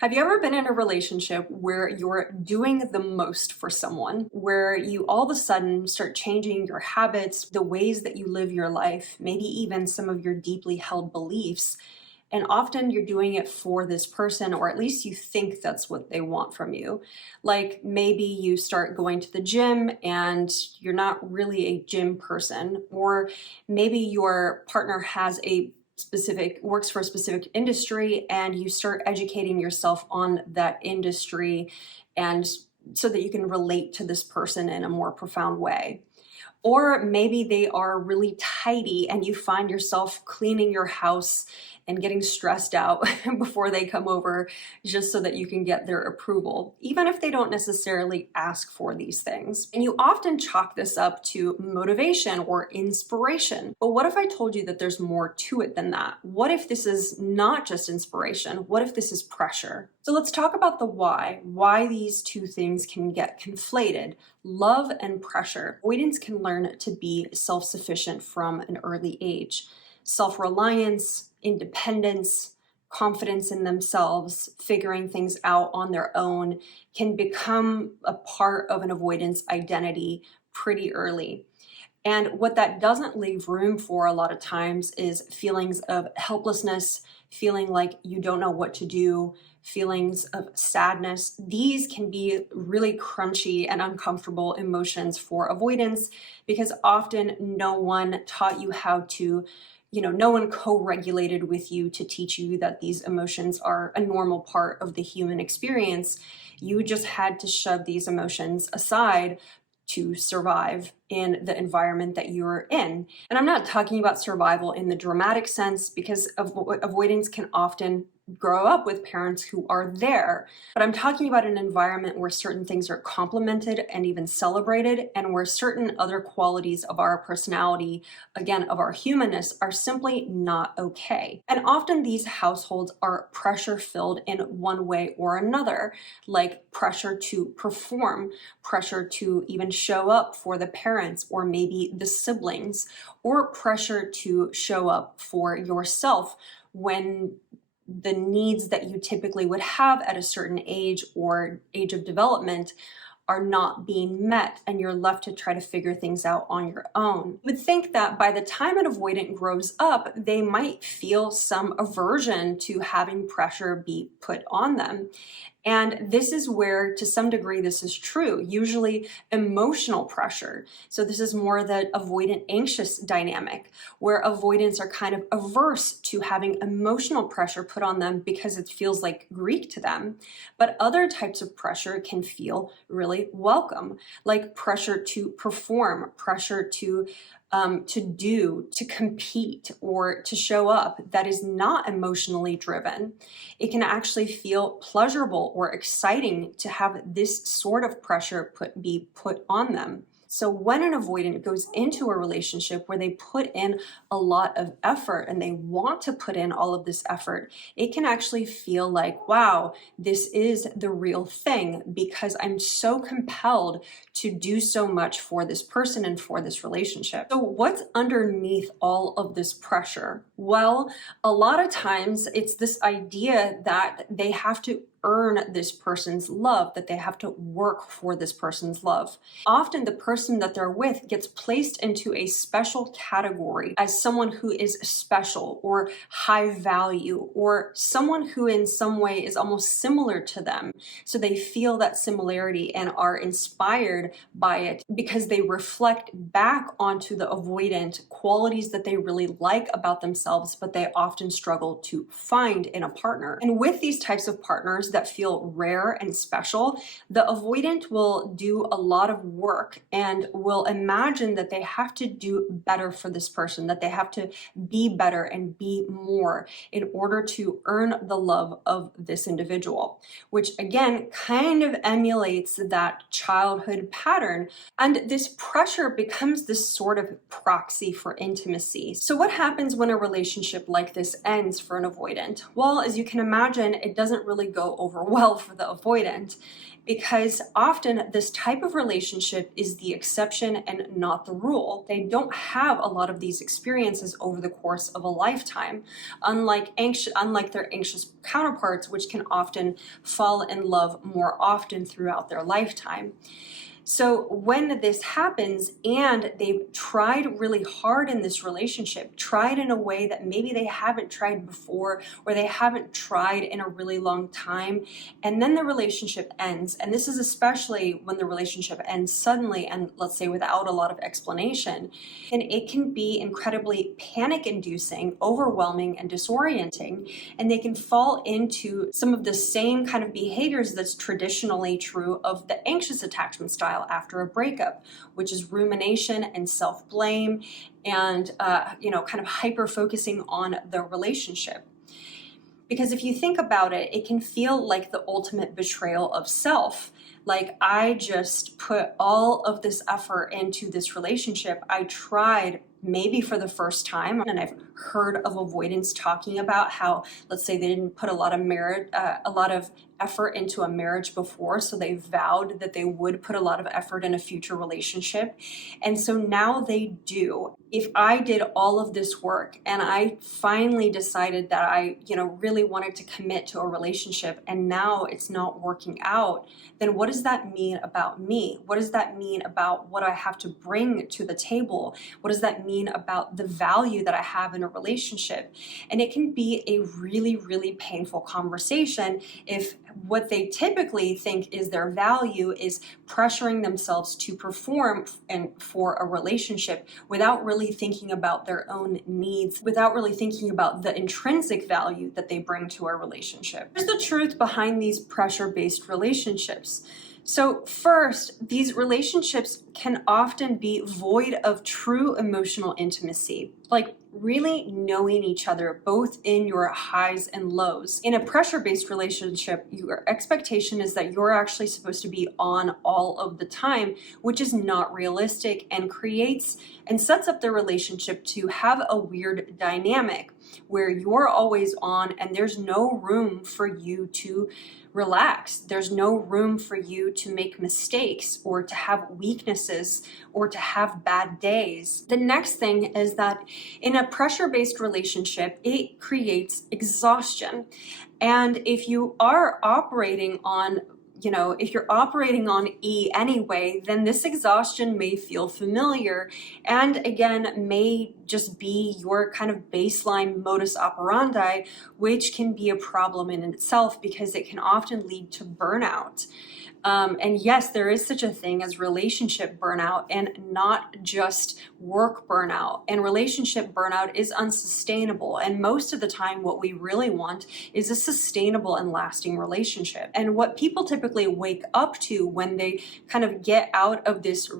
Have you ever been in a relationship where you're doing the most for someone, where you all of a sudden start changing your habits, the ways that you live your life, maybe even some of your deeply held beliefs, and often you're doing it for this person, or at least you think that's what they want from you. Like maybe you start going to the gym and you're not really a gym person, or maybe your partner has a works for a specific industry and you start educating yourself on that industry and so that you can relate to this person in a more profound way. Or maybe they are really tidy and you find yourself cleaning your house and getting stressed out before they come over just so that you can get their approval, even if they don't necessarily ask for these things. And you often chalk this up to motivation or inspiration. But what if I told you that there's more to it than that? What if this is not just inspiration? What if this is pressure? So let's talk about the why these two things can get conflated. Love and pressure. Avoidants can learn to be self-sufficient from an early age. Self-reliance, independence, confidence in themselves, figuring things out on their own can become a part of an avoidance identity pretty early. And what that doesn't leave room for a lot of times is feelings of helplessness, feeling like you don't know what to do, feelings of sadness. These can be really crunchy and uncomfortable emotions for avoidance because often no one taught you how to, no one co-regulated with you to teach you that these emotions are a normal part of the human experience. You just had to shove these emotions aside to survive in the environment that you're in. And I'm not talking about survival in the dramatic sense because avoidance can often grow up with parents who are there. But I'm talking about an environment where certain things are complimented and even celebrated, and where certain other qualities of our personality, again, of our humanness, are simply not okay. And often these households are pressure-filled in one way or another, like pressure to perform, pressure to even show up for the parents or maybe the siblings, or pressure to show up for yourself when the needs that you typically would have at a certain age or age of development are not being met, and you're left to try to figure things out on your own. You would think that by the time an avoidant grows up, they might feel some aversion to having pressure be put on them. And this is where, to some degree, this is true, usually emotional pressure. So this is more the avoidant anxious dynamic, where avoidants are kind of averse to having emotional pressure put on them because it feels like Greek to them. But other types of pressure can feel really welcome, like pressure to perform, pressure to do, to compete, or to show up that is not emotionally driven. It can actually feel pleasurable or exciting to have this sort of pressure be put on them. So when an avoidant goes into a relationship where they put in a lot of effort and they want to put in all of this effort, it can actually feel like, wow, this is the real thing because I'm so compelled to do so much for this person and for this relationship. So what's underneath all of this pressure? Well, a lot of times it's this idea that they have to earn this person's love, that they have to work for this person's love. Often the person that they're with gets placed into a special category as someone who is special or high value, or someone who in some way is almost similar to them. So they feel that similarity and are inspired by it because they reflect back onto the avoidant qualities that they really like about themselves, but they often struggle to find in a partner. And with these types of partners that feel rare and special, the avoidant will do a lot of work and will imagine that they have to do better for this person, that they have to be better and be more in order to earn the love of this individual, which again kind of emulates that childhood pattern. And this pressure becomes this sort of proxy for intimacy. So what happens when a relationship relationship like this ends for an avoidant? Well, as you can imagine, it doesn't really go over well for the avoidant, because often this type of relationship is the exception and not the rule. They don't have a lot of these experiences over the course of a lifetime, unlike their anxious counterparts, which can often fall in love more often throughout their lifetime. So when this happens and they've tried really hard in this relationship, tried in a way that maybe they haven't tried before, or they haven't tried in a really long time, and then the relationship ends, and this is especially when the relationship ends suddenly and, let's say, without a lot of explanation, and it can be incredibly panic-inducing, overwhelming, and disorienting, and they can fall into some of the same kind of behaviors that's traditionally true of the anxious attachment style after a breakup, which is rumination and self-blame and kind of hyper-focusing on the relationship. Because if you think about it, it can feel like the ultimate betrayal of self. Like, I just put all of this effort into this relationship. I tried maybe for the first time, and I've heard of avoidants talking about how, let's say, they didn't put a lot of effort into a marriage before, so they vowed that they would put a lot of effort in a future relationship, and so now they do. If I did all of this work and I finally decided that I really wanted to commit to a relationship, and now it's not working out, then what does that mean about me? What does that mean about what I have to bring to the table? What does that mean about the value that I have in a relationship? And it can be a really, really painful conversation if what they typically think is their value is pressuring themselves to perform for a relationship without really thinking about their own needs, without really thinking about the intrinsic value that they bring to a relationship. Here's the truth behind these pressure-based relationships. So first, these relationships can often be void of true emotional intimacy, like really knowing each other both in your highs and lows. In a pressure-based relationship, your expectation is that you're actually supposed to be on all of the time, which is not realistic and creates and sets up the relationship to have a weird dynamic where you're always on and there's no room for you to relax. There's no room for you to make mistakes or to have weaknesses or to have bad days. The next thing is that in a pressure-based relationship, it creates exhaustion. And if you are operating on if you're operating on E anyway, then this exhaustion may feel familiar and again may just be your kind of baseline modus operandi, which can be a problem in itself because it can often lead to burnout. And yes, there is such a thing as relationship burnout and not just work burnout. And relationship burnout is unsustainable. And most of the time, what we really want is a sustainable and lasting relationship. And what people typically wake up to when they kind of get out of this,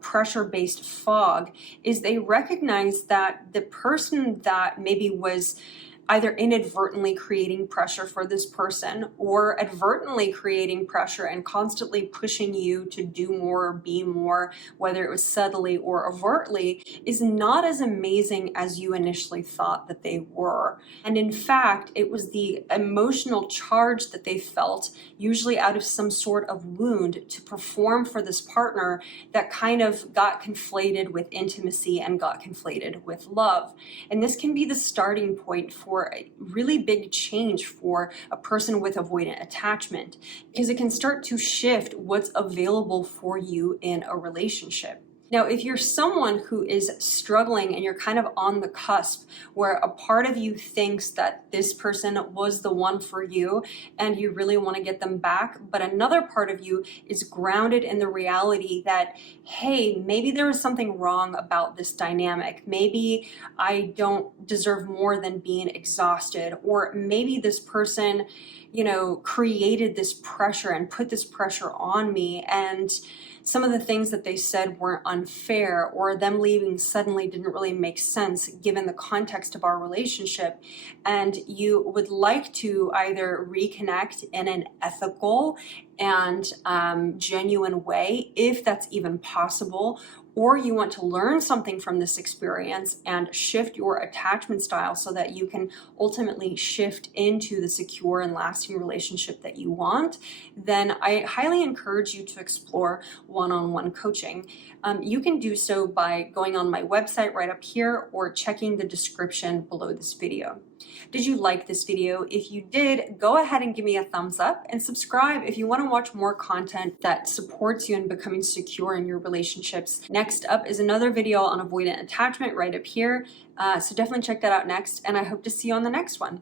pressure-based fog is they recognize that the person that maybe was either inadvertently creating pressure for this person or advertently creating pressure and constantly pushing you to do more or be more, whether it was subtly or overtly, is not as amazing as you initially thought that they were. And in fact, it was the emotional charge that they felt, usually out of some sort of wound, to perform for this partner that kind of got conflated with intimacy and got conflated with love. And this can be the starting point for a really big change for a person with avoidant attachment, because it can start to shift what's available for you in a relationship. Now, if you're someone who is struggling and you're kind of on the cusp where a part of you thinks that this person was the one for you and you really want to get them back, but another part of you is grounded in the reality that, hey, maybe there was something wrong about this dynamic. Maybe I don't deserve more than being exhausted, or maybe this person, created this pressure and put this pressure on me, and some of the things that they said weren't unfair, or them leaving suddenly didn't really make sense given the context of our relationship, and you would like to either reconnect in an ethical and genuine way, if that's even possible, or you want to learn something from this experience and shift your attachment style so that you can ultimately shift into the secure and lasting relationship that you want, then I highly encourage you to explore one-on-one coaching. You can do so by going on my website right up here or checking the description below this video. Did you like this video? If you did, go ahead and give me a thumbs up and subscribe if you want to watch more content that supports you in becoming secure in your relationships. Next up is another video on avoidant attachment right up here. So definitely check that out next, and I hope to see you on the next one.